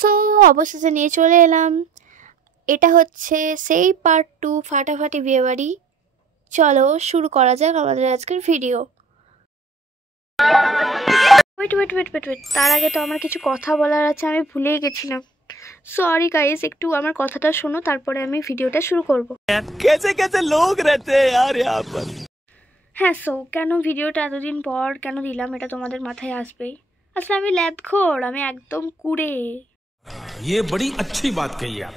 So অবশেষে নিয়ে চলে এলাম। এটা হচ্ছে সেই পার্ট 2 ফাটাফাটি বিয়েবাড়ি। চলো শুরু করা যাক আমাদের আজকের ভিডিও। ওয়েট, তার আগে তো আমার কিছু কথা বলার আছে, আমি ভুলেই গেছিলাম। সরি গাইস, একটু আমার কথাটা শোনো, তারপরে আমি ভিডিওটা শুরু করব। कैसे कैसे लोग रहते हैं यार यहाँ पर। হ্যাঁ, সো কেন ভিডিওটা এতদিন পর কেন দিলাম এটা তোমাদের মাথায় আসবেই। আসলে আমি ল্যাদখোর, আমি একদম কুড়ে। ये बड़ी अच्छी बात कही आप।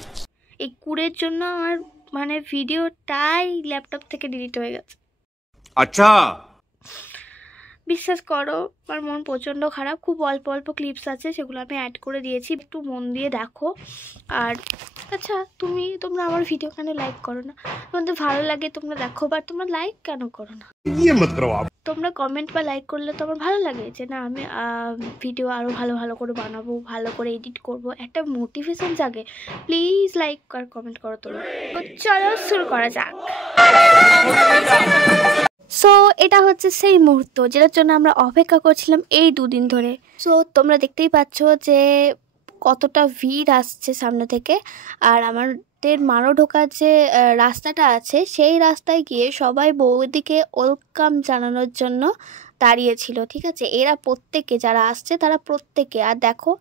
এই কুড়ের জন্য আমার মানে ভিডিওটাই ল্যাপটপ থেকে ডিলিট হয়ে গেছে। अच्छा, বিশ্বাস করো আমার মন প্রচণ্ড খারাপ। খুব অল্প অল্প ক্লিপস আছে, সেগুলো আমি অ্যাড করে দিয়েছি, একটু মন দিয়ে দেখো। আর আচ্ছা, তোমরা আমার ভিডিও কেন লাইক করো না? তোমাদের ভালো লাগে তোমরা দেখো, বাট তোমরা লাইক কেন করো না? ये मत करो आप। তোমরা কমেন্ট বা লাইক করলে তো আমার ভালো লাগে যে না আমি ভিডিও আরও ভালো ভালো করে বানাবো, ভালো করে এডিট করব, একটা মোটিভেশন জাগে। প্লিজ লাইক আর কমেন্ট করো তোমরা। তো চলো শুরু করা যাক। সো এটা হচ্ছে সেই মুহূর্ত যেটার জন্য আমরা অপেক্ষা করছিলাম এই 2 দিন ধরে। সো তোমরা দেখতেই পাচ্ছ যে কতটা ভিড় আসছে সামনে থেকে। আর আমাদের মারো ঢোকার যে রাস্তাটা আছে সেই রাস্তায় গিয়ে সবাই বৌদিকে ওয়েলকাম জানানোর জন্য দাঁড়িয়েছিল, ঠিক আছে? এরা প্রত্যেকে যারা আসছে তারা প্রত্যেকে। আর দেখো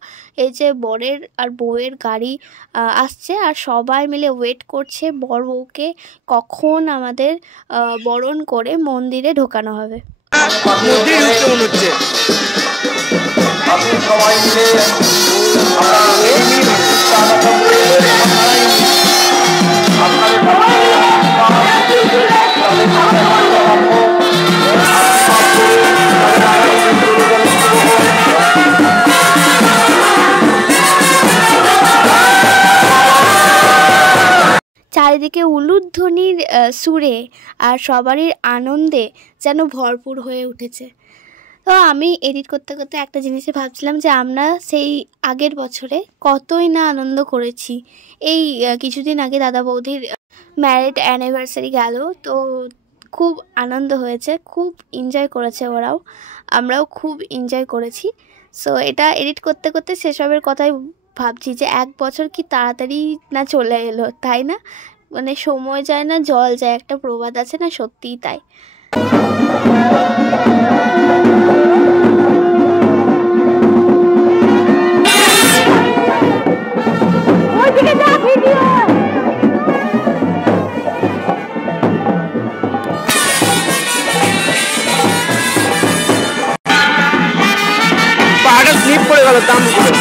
এই যে বরের আর বউয়ের গাড়ি আসছে, আর সবাই মিলে ওয়েট করছে বর বউকে কখন আমাদের বরণ করে মন্দিরে ঢোকানো হবে। চারিদিকে উলুধ্বনির সুরে আর সবারই আনন্দে যেন ভরপুর হয়ে উঠেছে। তো আমি এডিট করতে করতে একটা জিনিসে ভাবছিলাম যে আমরা সেই আগের বছরে কতই না আনন্দ করেছি। এই কিছুদিন আগে দাদা বৌদির ম্যারেড অ্যানিভার্সারি গেল, তো খুব আনন্দ হয়েছে, খুব এনজয় করেছে ওরাও, আমরাও খুব এনজয় করেছি। সো এটা এডিট করতে করতে সেসবের কথাই ভাবছি যে 1 বছর কি তাড়াতাড়ি না চলে এলো, তাই না? মানে সময় যায় না জল যায়, একটা প্রবাদ আছে না, সত্যিই তাই। পাহাড়ে স্লিপ করে গেল দাম করে।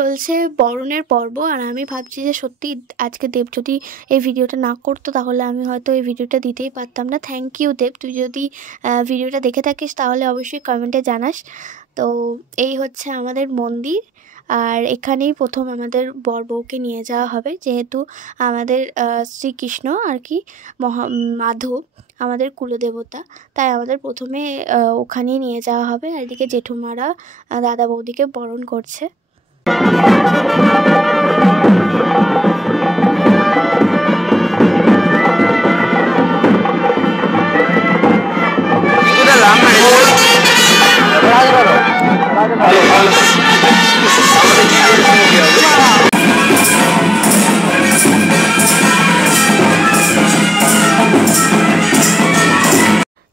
চলছে বরণের পর্ব, আর আমি ভাবছি যে সত্যি আজকে দেব যদি এই ভিডিওটা না করতো তাহলে আমি হয়তো এই ভিডিওটা দিতেই পারতাম না। থ্যাংক ইউ দেব, তুই যদি ভিডিওটা দেখে থাকিস তাহলে অবশ্যই কমেন্টে জানাস। তো এই হচ্ছে আমাদের মন্দির, আর এখানেই প্রথম আমাদের বর বউকে নিয়ে যাওয়া হবে, যেহেতু আমাদের শ্রীকৃষ্ণ আর কি মাধব আমাদের কুলদেবতা, তাই আমাদের প্রথমে ওখানেই নিয়ে যাওয়া হবে। আর এদিকে জেঠুমারা দাদা বৌদিকে বরণ করছে।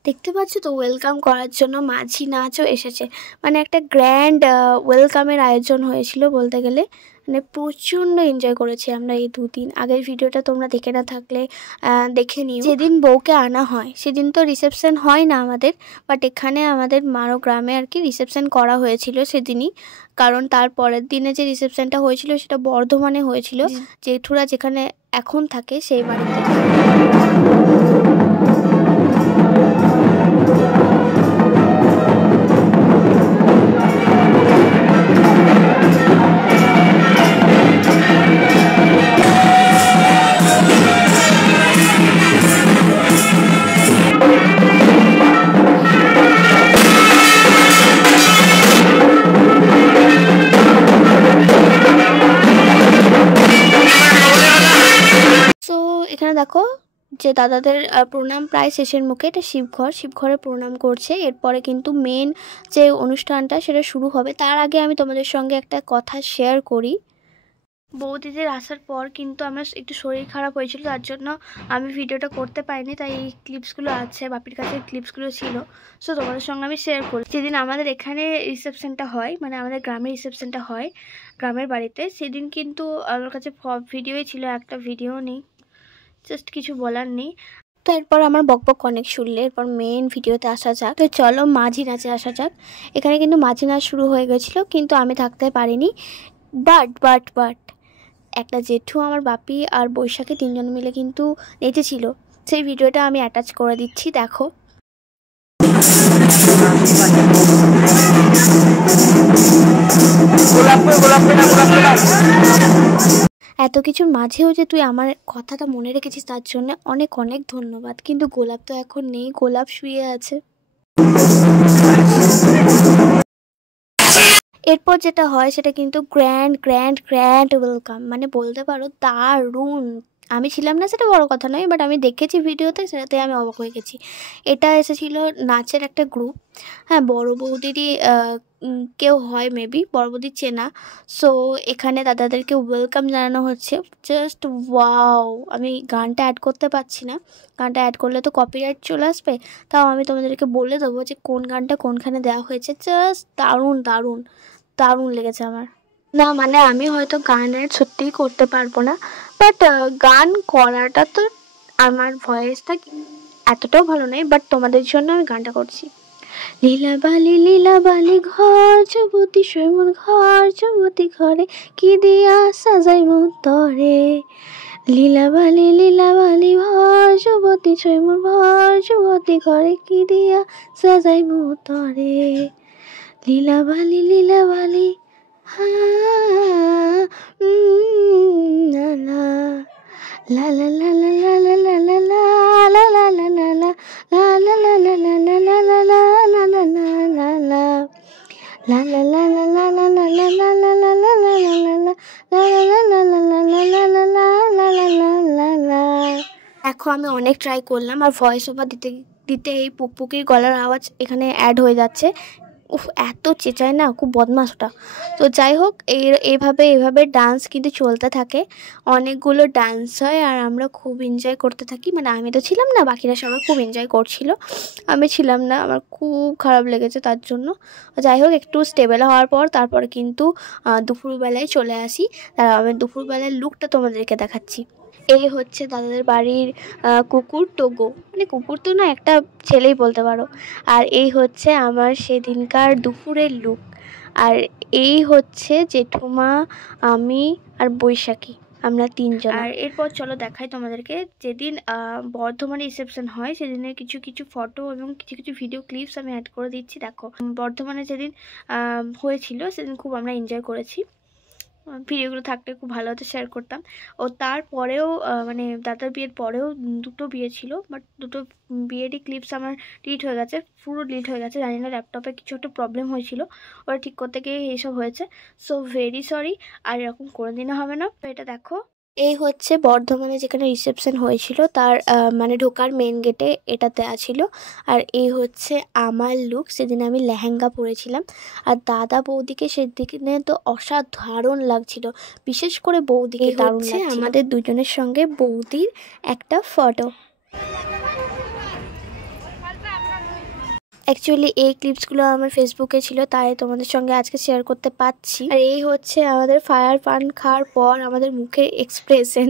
দেখতে পাচ্ছ তো ওয়েলকাম করার জন্য মাঝি নাচও এসেছে, মানে একটা গ্র্যান্ড ওয়েলকামের আয়োজন হয়েছিল বলতে গেলে। মানে প্রচণ্ড এনজয় করেছি আমরা এই 2 দিন। আগের ভিডিওটা তোমরা দেখে না থাকলে দেখে নিও। যেদিন বউকে আনা হয় সেদিন তো রিসেপশন হয় না আমাদের, বাট এখানে আমাদের মারো গ্রামে আর কি রিসেপশন করা হয়েছিল সেদিনই। কারণ তার পরের দিনে যে রিসেপশনটা হয়েছিল সেটা বর্ধমানে হয়েছিল, জেঠুরা যেখানে এখন থাকে সেই বাড়িতে। দেখো যে দাদাদের প্রণাম প্রায় শেষের মুখে। এটা শিবঘরে প্রণাম করছে। এরপরে কিন্তু মেন যে অনুষ্ঠানটা সেটা শুরু হবে। তার আগে আমি তোমাদের সঙ্গে একটা কথা শেয়ার করি। বৌদিদের আসার পর কিন্তু আমার একটু শরীর খারাপ হয়েছিল, তার জন্য আমি ভিডিওটা করতে পারিনি। তাই এই ক্লিপসগুলো আছে, বাপির কাছে ক্লিপসগুলো ছিল, সো তোমাদের সঙ্গে আমি শেয়ার করি। যেদিন আমাদের এখানে রিসেপশনটা হয়, মানে আমাদের গ্রামের রিসেপশনটা হয় গ্রামের বাড়িতে, সেদিন কিন্তু আমার কাছে ভিডিওই ছিল, একটা ভিডিও নেই, জাস্ট কিছু বলার নেই। তো এরপর আমার বকবক অনেক শুনলে, এরপর মেন ভিডিওতে আসা যাক। তো চলো মাঝি নাচে আসা যাক। এখানে কিন্তু মাঝি নাচ শুরু হয়ে গেছিলো, কিন্তু আমি থাকতে পারিনি। বাট একটা জেঠু, আমার বাপি আর বৈশাখী 3 জন মিলে কিন্তু নেচেছিল। সেই ভিডিওটা আমি অ্যাটাচ করে দিচ্ছি, দেখো। এত কিছুর মাঝেও যে তুই আমার কথাটা মনে রেখেছিস তার জন্য অনেক অনেক ধন্যবাদ। কিন্তু গোলাপ তো এখন নেই, গোলাপ শুয়ে আছে। এরপর যেটা হয় সেটা কিন্তু গ্র্যান্ড ওয়েলকাম, মানে বলতে পারো দারুণ। আমি ছিলাম না সেটা বড় কথা নয়, বাট আমি দেখেছি ভিডিওতে, সেটাতে আমি অবাক হয়ে গেছি। এটা এসেছিল নাচের একটা গ্রুপ, হ্যাঁ, বড় বৌদিরই কেউ হয় মেবি, বড় বৌদির চেনা। সো এখানে দাদাদেরকে ওয়েলকাম জানানো হচ্ছে। Just wow. আমি গানটা অ্যাড করতে পারছি না, গানটা অ্যাড করলে তো কপিরাইট চলে আসবে। তাও আমি তোমাদেরকে বলে দেবো যে কোন গানটা কোনখানে দেওয়া হয়েছে। জাস্ট দারুণ লেগেছে আমার। না মানে আমি হয়তো গানের সত্যিই করতে পারবো না, বাট গান করাটা তো, আমার ভয়েসটা এতটাও ভালো নেই, বাট তোমাদের জন্য আমি গানটা করছি। লীলাবালি ঘর যুবতী সৈমন ঘর যুবতী ঘরে কি দিয়া সাজাই মুতরে। লীলাবালি ঘর যুবতী সৈমন ঘর যুবতী ঘরে কি দিয়া সাজাই মুতরে। লীলাবালি হা লা লা লা লা লা লা লা লা লা লা লা লা লা দেখো আমি অনেক ট্রাই করলাম, আর ভয়েস ওভার দিতে এই পুকপুকির গলার আওয়াজ এখানে অ্যাড হয়ে যাচ্ছে। উফ, এত চেঁচায় না, খুব বদমাস ওটা। তো যাই হোক, এইভাবে ডান্স কিন্তু চলতে থাকে, অনেকগুলো ডান্স হয়, আর আমরা খুব এনজয় করতে থাকি। মানে আমি তো ছিলাম না, বাকিরা সবাই খুব এনজয় করছিল, আমি ছিলাম না, আমার খুব খারাপ লেগেছে তার জন্য। যাই হোক, একটু স্টেবল হওয়ার পর তারপরে কিন্তু দুপুরবেলায় চলে আসি। আমি দুপুরবেলার লুকটা তোমাদেরকে দেখাচ্ছি। এই হচ্ছে দাদাদের বাড়ির কুকুর টোগো, মানে কুকুর তো না, একটা ছেলেই বলতে পারো। আর এই হচ্ছে আমার সেদিনকার দুপুরের লুক। আর এই হচ্ছে জেঠুমা, আমি আর বৈশাখী, আমরা 3 জন। আর এরপর চলো দেখাই তোমাদেরকে, যেদিন বর্ধমানে রিসেপশন হয় সেদিনের কিছু ফটো এবং কিছু ভিডিও ক্লিপস আমি অ্যাড করে দিচ্ছি। দেখো, বর্ধমানে যেদিন হয়েছিল সেদিন খুব আমরা এনজয় করেছি। ভিডিওগুলো থাকলে খুব ভালো হতো, শেয়ার করতাম। ও তারপরেও মানে দাদার বিয়ের পরেও 2টো বিয়ে ছিল, বাট 2টো বিয়েরই ক্লিপস আমার ডিলিট হয়ে গেছে, পুরো ডিলিট হয়ে গেছে। জানি না, ল্যাপটপে কিছু একটা প্রবলেম হয়েছিল, ওরা ঠিক করতে গিয়ে এইসব হয়েছে। সো ভেরি সরি, আর এরকম করে দিনে হবে না। তো এটা দেখো, এই হচ্ছে বর্ধমানে যেখানে রিসেপশন হয়েছিল তার মানে ঢোকার মেন গেটে এটা দেওয়া ছিল। আর এই হচ্ছে আমার লুক, সেদিন আমি লেহেঙ্গা পরেছিলাম। আর দাদা বৌদিকে সেদিনে তো অসাধারণ লাগছিল, বিশেষ করে বৌদিকে দারুণ লাগছে। আমাদের দুজনের সঙ্গে বৌদির একটা ফটো। অ্যাকচুয়ালি এই ক্লিপসগুলো আমার ফেসবুকে ছিল, তাই তোমাদের সঙ্গে আজকে শেয়ার করতে পারছি। আর এই হচ্ছে আমাদের ফায়ার পান খাওয়ার পর আমাদের মুখের এক্সপ্রেশন।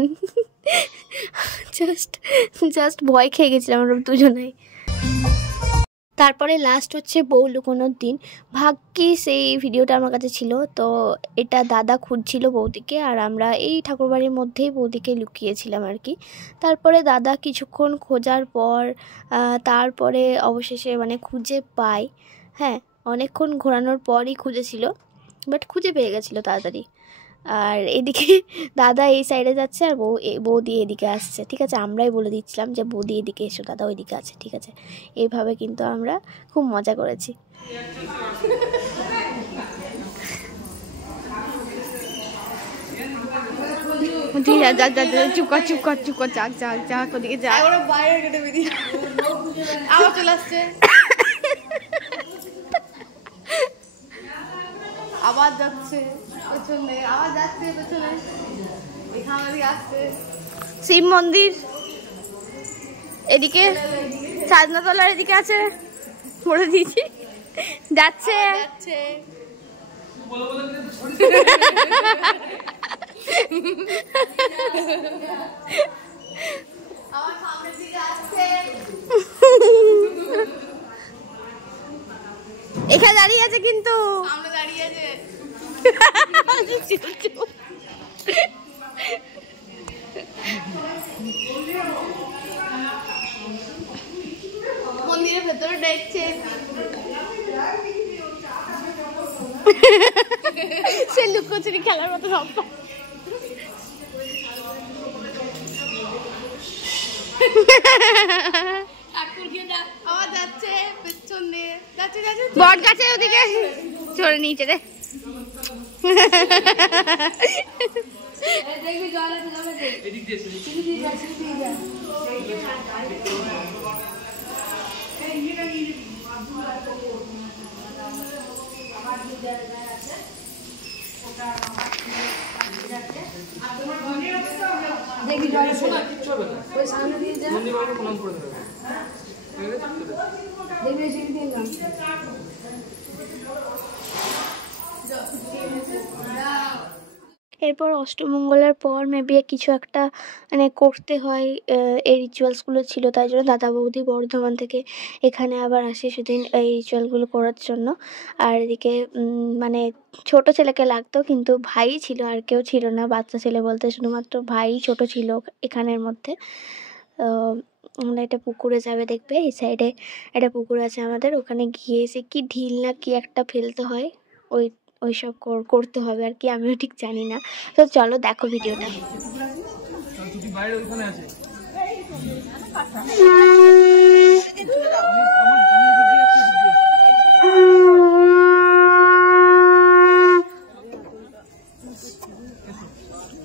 জাস্ট ভয় খেয়ে গেছিলাম আমরা দুজনেই। তারপরে লাস্ট হচ্ছে বউ লুকোনোর দিন। ভাগ্যিস সেই ভিডিওটা আমার কাছে ছিল, তো এটা দাদা খুঁজছিল বৌদিকে, আর আমরা এই ঠাকুরবাড়ির মধ্যেই বৌদিকে লুকিয়েছিলাম আর কি। তারপরে দাদা কিছুক্ষণ খোঁজার পর তারপরে অবশেষে মানে খুঁজে পায়। হ্যাঁ, অনেকক্ষণ ঘোরানোর পরই খুঁজেছিল, বাট খুঁজে পেয়ে গেছিলো তাড়াতাড়ি। আর এদিকে দাদা এই সাইডে যাচ্ছে আর বৌদি এদিকে আসছে। ঠিক আছে, আমরাই বলে দিচ্ছিলাম যে বৌদি এদিকে এসো, দাদা ওইদিকে আছে। ঠিক আছে, এইভাবে কিন্তু আমরা খুব মজা করেছি। চুপ কর যাক ওদিকে যা বাইরে কেটে বেরিয়ে আবার চলে আসছে আবার যাচ্ছে পেছনে এখানে আসছে শিব মন্দির এদিকে সাজনাতলার এদিকে আছে পড়ে দিয়েছি যাচ্ছে এখানে দাঁড়িয়ে আছে কিন্তু দাঁড়িয়ে আছে মন্দিরের ভেতরে দেখছে সে লুকোচুরি খেলার মতো সব যাচ্ছে পেছনে বট গাছে ওদিকে চলে নিচে রে দেখি জলে শোনা কিচ্ছু হবে না ওই সামনে দিয়ে যা মন্দির বাবা প্রণাম করে দেবে দেখবি সেই দিয়ে না এরপর অষ্টমঙ্গলার পর মেবি কিছু একটা মানে করতে হয় এই রিচুয়ালসগুলো ছিল তাই জন্য দাদা বৌদি বর্ধমান থেকে এখানে আবার আসে সেদিন এই রিচুয়ালগুলো করার জন্য আর এদিকে মানে ছোট ছেলেকে লাগতো কিন্তু ভাই ছিল আর কেউ ছিল না বাচ্চা ছেলে বলতে শুধুমাত্র ভাই ছোট ছিল এখানের মধ্যে আমরা এটা পুকুরে যাবে দেখবে এই সাইডে একটা পুকুর আছে আমাদের ওখানে গিয়ে এসে কি ঢিল না কি একটা ফেলতে হয় ওইসব করতে হবে আর কি আমিও ঠিক জানি না তো চলো দেখো ভিডিওটা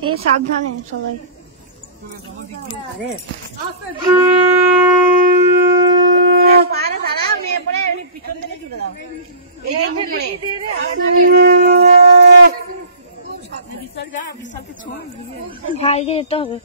এই সাবধানে সবাই ভাইকে যেতে হবে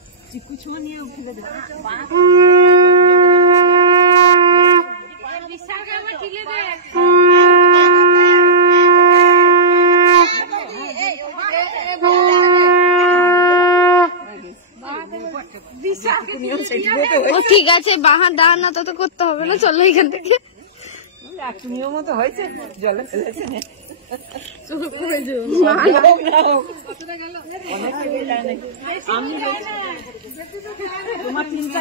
ঠিক আছে বাহার দাঁড় না তত করতে হবে না চলো এখান থেকে নিয়ম তো হয়েছে জলে ফেলেছে তোমার চিন্তা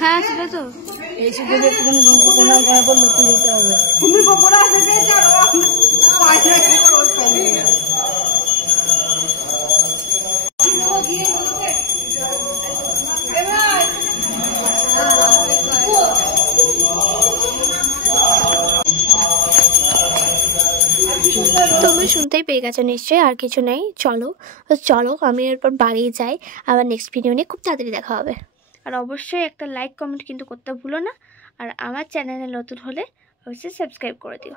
হ্যাঁ সেটা তো এই শুধু প্রণাম করার পর লক্ষ্য দিতে হবে তুমি পকোড়া দিতে তুমি শুনতেই পেয়ে গেছো নিশ্চয়ই আর কিছু নেই চলো আমি এরপর বাড়ি যাই আবার নেক্সট ভিডিও নিয়ে খুব তাড়াতাড়ি দেখা হবে আর অবশ্যই একটা লাইক কমেন্ট কিন্তু করতে ভুলো না আর আমার চ্যানেলে নতুন হলে অবশ্যই সাবস্ক্রাইব করে দিও